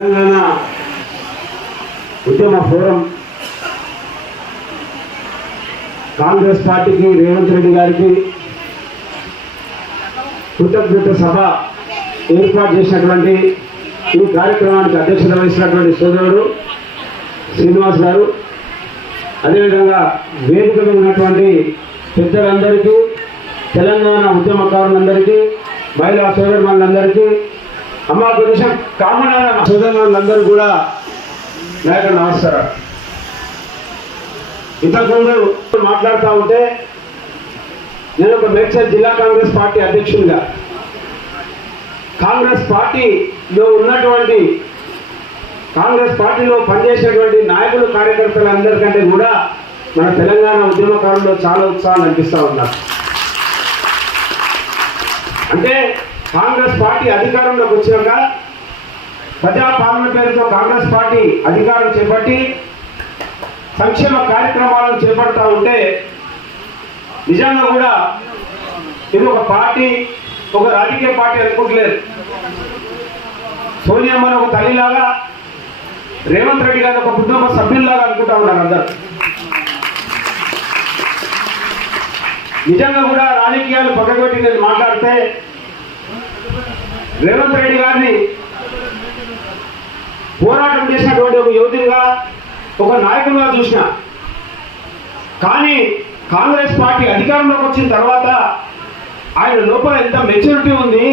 తెలంగాణ ఉద్యమ ఫోరం కాంగ్రెస్ పార్టీకి రేవంత్ రెడ్డి గారికి కృతజ్ఞత సభ ఏర్పాటు చేసినటువంటి ఈ కార్యక్రమానికి అధ్యక్షత వహించినటువంటి సోదరుడు శ్రీనివాస్ గారు, అదేవిధంగా వేదిక మీద ఉన్నటువంటి పెద్దలందరికీ, తెలంగాణ ఉద్యమకారులందరికీ, మహిళా సోదరులందరికీ, అమ్మా కొంచెం కామన్ సోదరులందరూ కూడా నాకు నమస్కారం. ఇంతకుముందు మాట్లాడుతూ ఉంటే నేను ఒక మేడ్చల్ జిల్లా కాంగ్రెస్ పార్టీ అధ్యక్షుడిగా కాంగ్రెస్ పార్టీలో ఉన్నటువంటి కాంగ్రెస్ పార్టీలో పనిచేసేటువంటి నాయకులు కార్యకర్తలందరికంటే కూడా మన తెలంగాణ ఉద్యమకారుల్లో చాలా ఉత్సాహం అనిపిస్తూ ఉన్నారు. అంటే కాంగ్రెస్ పార్టీ అధికారంలోకి వచ్చాక ప్రజాపాలన పేరుతో కాంగ్రెస్ పార్టీ అధికారం చేపట్టి సంక్షేమ కార్యక్రమాలను చేపడతా ఉంటే నిజంగా కూడా ఇది ఒక పార్టీ, ఒక రాజకీయ పార్టీ అనుకుంటలేదు. సోనియమ్మను ఒక తల్లిలాగా, రేవంత్ రెడ్డి గారు ఒక కుటుంబ సభ్యుల్లాగా అనుకుంటా ఉన్నారు అందరు. నిజంగా కూడా రాజకీయాలు పక్కగొట్టి నేను మాట్లాడితే రేవంత్ రెడ్డి గారిని పోరాటం చేసినటువంటి ఒక యోధుడిగా, ఒక నాయకుడిగా చూసిన. కానీ కాంగ్రెస్ పార్టీ అధికారంలోకి వచ్చిన తర్వాత ఆయన లోపల ఎంత మెచ్యూరిటీ ఉంది,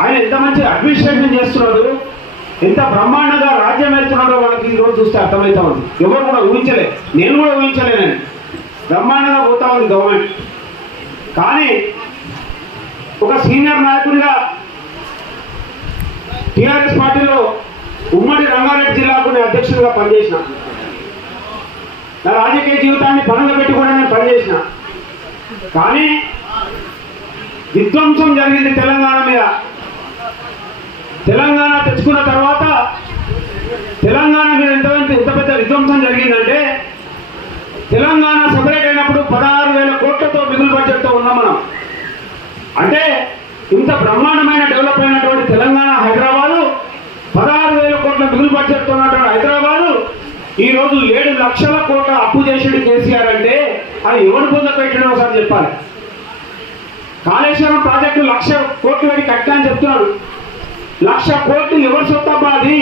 ఆయన ఎంత మంచి అడ్మినిస్ట్రేషన్ చేస్తున్నాడు, ఎంత బ్రహ్మాండంగా రాజ్యం వెళ్తున్నాడో మనకి ఈరోజు చూస్తే అర్థమవుతా ఉంది. ఎవరు కూడా ఊహించలే, నేను కూడా ఊహించలేనండి. బ్రహ్మాండంగా పోతా ఉంది గవర్నమెంట్. కానీ ఒక సీనియర్ నాయకుడిగా టీఆర్ఎస్ పార్టీలో ఉమ్మడి రంగారెడ్డి జిల్లాకు నేను అధ్యక్షుడిగా పనిచేసిన. నా రాజకీయ జీవితాన్ని పనులు పెట్టి కూడా నేను పనిచేసిన. కానీ విధ్వంసం జరిగింది తెలంగాణ మీద. తెలంగాణ తెచ్చుకున్న తర్వాత తెలంగాణ మీద ఎంత పెద్ద విధ్వంసం జరిగిందంటే, తెలంగాణ సపరేట్ అయినప్పుడు 16,000 కోట్లతో మిగులు బడ్జెట్తో ఉన్నాం మనం. అంటే ఇంత బ్రహ్మాండమైన డెవలప్ అయినటువంటి తెలంగాణ హైదరాబాదు, 16,000 కోట్ల మిగులు బడ్జెట్తో ఉన్నటువంటి హైదరాబాదు ఈరోజు 7 లక్షల కోట్ల అప్పు చేసేది కేసీఆర్ అంటే అది ఎవరు పొందపెట్టడం ఒకసారి చెప్పాలి. కాళేశ్వరం ప్రాజెక్టు 1,00,000 కోట్లు పెట్టి కట్టా అని చెప్తున్నాడు. 1,00,000 కోట్లు ఎవరు సొత్తబ్బా? అది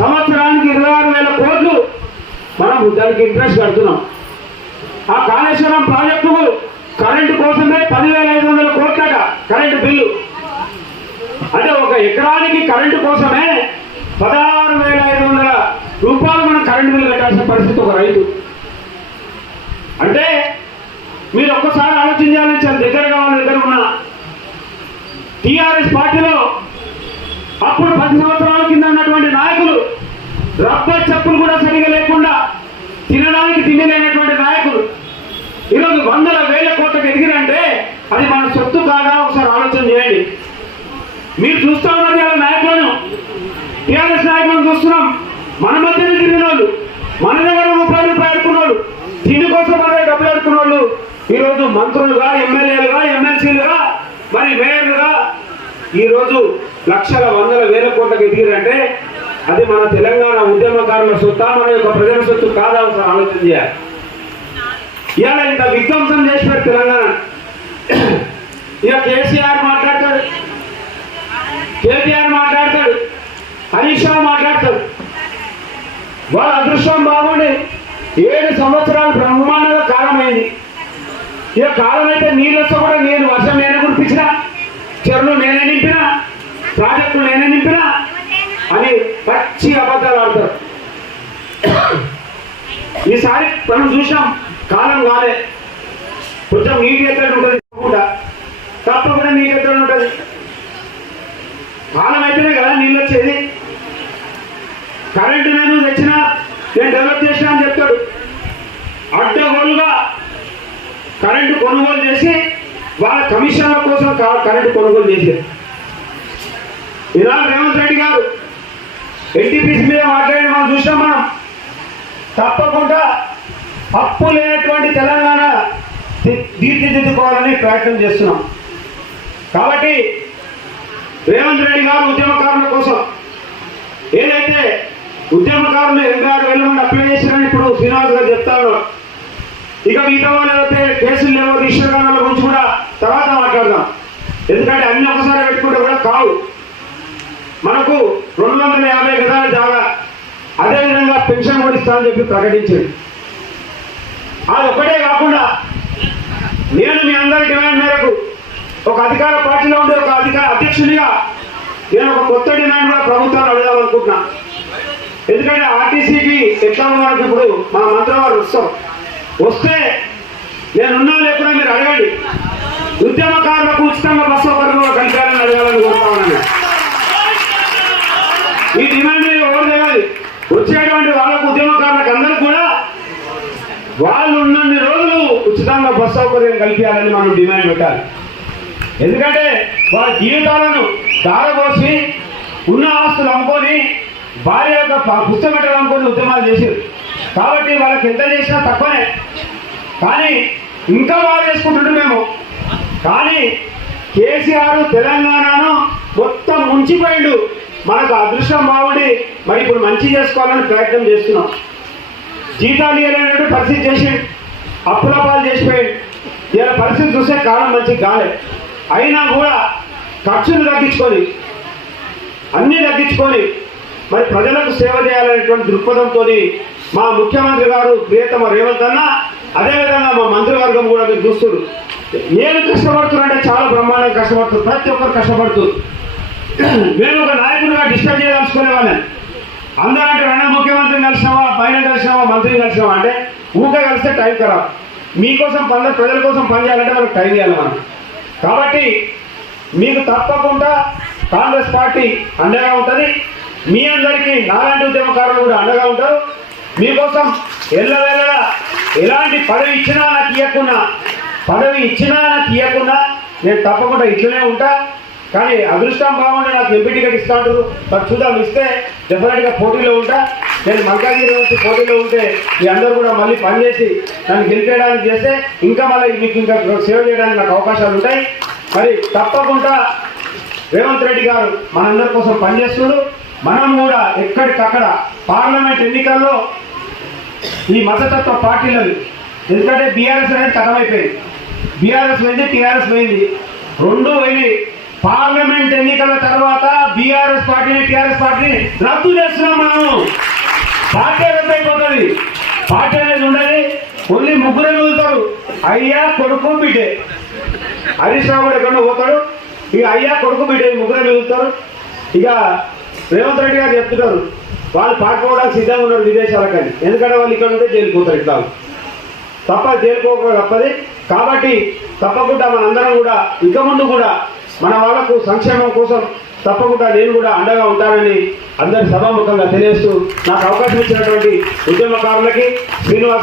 సంవత్సరానికి 26,000 కోట్లు మనం దానికి ఇంట్రెస్ట్ కడుతున్నాం. ఆ కాళేశ్వరం ప్రాజెక్టుకు కరెంటు కోసమే 10,500 కోట్లట కరెంటు బిల్లు. అంటే ఒక ఎకరానికి కరెంటు కోసమే 16,500 రూపాయలు మనం కరెంటు బిల్లు కట్టాల్సిన పరిస్థితి ఒక రైతు. అంటే మీరు ఒక్కసారి ఆలోచించాలని చాలా దగ్గరగా వాళ్ళ దగ్గర ఉన్న టీఆర్ఎస్ పార్టీలో అప్పుడు 10 సంవత్సరాల కింద ఉన్నటువంటి నాయకులు రబ్బర్ చెప్పులు కూడా సరిగా లేకుండా తినడానికి తిండి లేనటువంటి నాయకులు ఈరోజు 100,000 కోట్లకు ఎదిగిరంటే అది మన సొత్తు కాదా? ఒకసారి ఆలోచన చేయండి. మీరు చూస్తా ఉన్నది వాళ్ళ నాయకులను, టీఆర్ఎస్ నాయకులను చూస్తున్నాం. మన మధ్యన తిరిగిన వాళ్ళు, మన దగ్గర రూపాయలు ఆడుకున్న వాళ్ళు, తిండి కోసం మన డబ్బులు ఆడుకున్న వాళ్ళు ఈరోజు మంత్రులుగా, ఎమ్మెల్యేలుగా, ఎమ్మెల్సీలుగా, మరి మేయర్లుగా ఈరోజు లక్షల 100,000 కోట్లకు ఎదిగిరంటే అది మన తెలంగాణ ఉద్యమకారుల సొత్తా, మన యొక్క ప్రజల సొత్తు కాదా? ఒకసారి ఆలోచన చేయాలి. ఇవాళ ఇంత విధ్వంసం చేసినారు తెలంగాణ. ఇక కేసీఆర్ మాట్లాడతాడు, కేటీఆర్ మాట్లాడతాడు, హరీష్ రావు మాట్లాడతాడు. వాళ్ళ అదృష్టం బాగుండి 7 సంవత్సరాలు బ్రహ్మాండంగా కాలం అయింది. ఇక కాలం అయితే నీళ్ళు వస్తే కూడా నేను వర్షం నేనే కురిపించినా, చెరువులు నేనే నింపినా, ప్రాజెక్టులు నేనే నింపినా అని పచ్చి అబద్ధాలు ఆడతారు. ఈసారి మనం చూసాం, కాలం కాలే, కొంచెం నీటి ఎత్తడి ఉంటుంది, తప్పకుండా నీటి ఎత్తడి ఉంటుంది. కాలం అయితేనే కదా నీళ్ళు వచ్చేది. కరెంటు నేను తెచ్చినా, నేను డెవలప్ చేసినా అని చెప్తాడు. అడ్డగోలుగా కరెంటు కొనుగోలు చేసి వాళ్ళ కమిషన్ల కోసం కరెంటు కొనుగోలు చేశారు. ఇలా రేవంత్ రెడ్డి గారు ఎన్టీపీసీ మీద మాట్లాడి మనం చూసాం. మనం తప్పకుండా అప్పు లేనటువంటి తెలంగాణ తీర్చిదిద్దుకోవాలని ప్రయత్నం చేస్తున్నాం. కాబట్టి రేవంత్ రెడ్డి గారు ఉద్యమకారుల కోసం ఏదైతే ఉద్యమకారులు 86,000 మంది అప్లై చేశారని ఇప్పుడు శ్రీనివాస్ గారు చెప్తారు. ఇక మిగతా వాళ్ళు ఏదైతే కేసులు లేవో రిజిస్టర్ కారణాల గురించి కూడా తర్వాత మాట్లాడదాం. ఎందుకంటే అన్ని ఒకసారి పెట్టుకుంటే కూడా కావు. మనకు 250 గజాల జాగా, అదేవిధంగా పెన్షన్ కూడా ఇస్తామని చెప్పి ప్రకటించింది. అది ఒక్కటే కాకుండా నేను మీ అందరి డిమాండ్ మేరకు ఒక అధికార పార్టీలో ఉండే ఒక అధ్యక్షునిగా నేను ఒక కొత్త డిమాండ్ కూడా ప్రభుత్వాన్ని అడగాలనుకుంటున్నా. ఎందుకంటే ఆర్టీసీకి ఎట్లా మనకు ఇప్పుడు మా మంత్రి వారు వస్తే నేనున్నా లేకుండా మీరు అడగండి. ఉద్యమకారులకు ఉచితంగా బస్సు సౌకర్యం కల్పించాలని అడగాలని కోరుతా ఉన్నాను. ఈ డిమాండ్ ఎవరు తెలియాలి, వచ్చేటువంటి వాళ్ళకు ఉద్యమకారులకు అందరూ కూడా వాళ్ళు ఉన్నన్ని రోజులు ఉచితంగా బస్సు సౌకర్యం కల్పించాలని మనం డిమాండ్ పెట్టాలి. ఎందుకంటే వాళ్ళ జీవితాలను దారపోసి ఉన్న ఆస్తులు అమ్ముకొని భార్య యొక్క పుస్తకం అమ్ముకొని ఉద్యమాలు చేశారు. కాబట్టి వాళ్ళకి ఎంత చేసినా తక్కువనే, కానీ ఇంకా బాగా చేసుకుంటుంటే మేము. కానీ కేసీఆర్ తెలంగాణను మొత్తం ముంచిపోయిండు. మనకు అదృష్టం బాగుండి మరి ఇప్పుడు మంచి చేసుకోవాలని ప్రయత్నం చేస్తున్నాం. జీతాలు ఇవ్వలేనట్టు పరిస్థితి చేసి అప్పుల పాలు చేసిపోయింది. ఇలా పరిస్థితి చూస్తే కాలం మంచి కాలే. అయినా కూడా ఖర్చులు తగ్గించుకొని అన్నీ తగ్గించుకొని మరి ప్రజలకు సేవ చేయాలనేటువంటి దృక్పథంతో మా ముఖ్యమంత్రి గారు ప్రియతమ రేవంత్ అన్న, అదేవిధంగా మా మంత్రివర్గం కూడా మీరు చూస్తున్నారు. ఏమి కష్టపడుతున్నారంటే చాలా బ్రహ్మాండంగా కష్టపడుతున్నారు. ప్రతి ఒక్కరు కష్టపడుతున్నారు. మేము ఒక నాయకుడిగా డిస్టర్బ్ చేయదలుచుకునే వాళ్ళని అందరంటే రెండు ముఖ్యమంత్రిని కలిసినావా, పైన కలిసినావా, మంత్రిని కలిసినావా అంటే ఊకే కలిస్తే టైం ఖరాబ్. మీకోసం ప్రజల కోసం పనిచేయాలంటే మనకు టైం ఇవ్వాలి మనం. కాబట్టి మీకు తప్పకుండా కాంగ్రెస్ పార్టీ అండగా ఉంటుంది. మీ అందరికీ నాలాంటి ఉద్యమకారులు కూడా అండగా ఉంటారు. మీకోసం ఎల్లవేళలా ఎలాంటి పదవి ఇచ్చినా నాకు ఇవ్వకున్నా నేను తప్పకుండా ఇట్లనే ఉంటా. కానీ అదృష్టం బాగుండి నాకు ఎంపీ టికెట్ ఇస్తా ఉంటారు. మరి చూద్దాం, ఇస్తే డెఫినెట్గా పోటీలో ఉంటా. నేను మల్కాజ్గిరి నుంచి పోటీలో ఉంటే మీ అందరూ కూడా మళ్ళీ పనిచేసి నన్ను గెలిపేయడానికి చేస్తే ఇంకా మళ్ళీ మీకు ఇంకా సేవ చేయడానికి నాకు అవకాశాలు ఉంటాయి. మరి తప్పకుండా రేవంత్ రెడ్డి గారు మనందరి కోసం పనిచేస్తున్నాడు. మనం కూడా ఎక్కడికక్కడ పార్లమెంట్ ఎన్నికల్లో ఈ మతతత్వ పార్టీలను, ఎందుకంటే బీఆర్ఎస్ అనేది కథమైపోయింది. బీఆర్ఎస్ పోయింది, టీఆర్ఎస్ పోయింది, రెండు పోయింది. పార్లమెంట్ ఎన్నికల తర్వాత బీఆర్ఎస్ పార్టీని టీఆర్ఎస్ పార్టీని రద్దు చేస్తున్నాం. మనం పార్టీ రద్దు అయిపోతుంది. పార్టీ అనేది ఉండదు. ఓన్లీ ముగ్గురే మిగులుతారు, అయ్యా కొడుకు బిడ్డే. హరీష్ రావు కూడా ఎక్కడ పోతాడు. ఇక అయ్యా కొడుకు బిడ్డే ముగ్గురే మిగులుతారు. ఇక రేవంత్ రెడ్డి గారు చెప్తున్నారు వాళ్ళు పారిపోవడానికి సిద్ధంగా ఉన్నారు విదేశాలకని. ఎందుకంటే వాళ్ళు ఇక్కడ ఉంటే జైలుపోతారు. ఇట్లా జైలుకోక తప్పది. కాబట్టి తప్పకుండా మనందరం కూడా ఇక ముందు కూడా మన వాళ్లకు సంక్షేమం కోసం తప్పకుండా నేను కూడా అండగా ఉంటానని అందరి సభాముఖంగా తెలియజేస్తూ నాకు అవకాశం ఇచ్చినటువంటి ఉద్యమకారులకి శ్రీనివాస్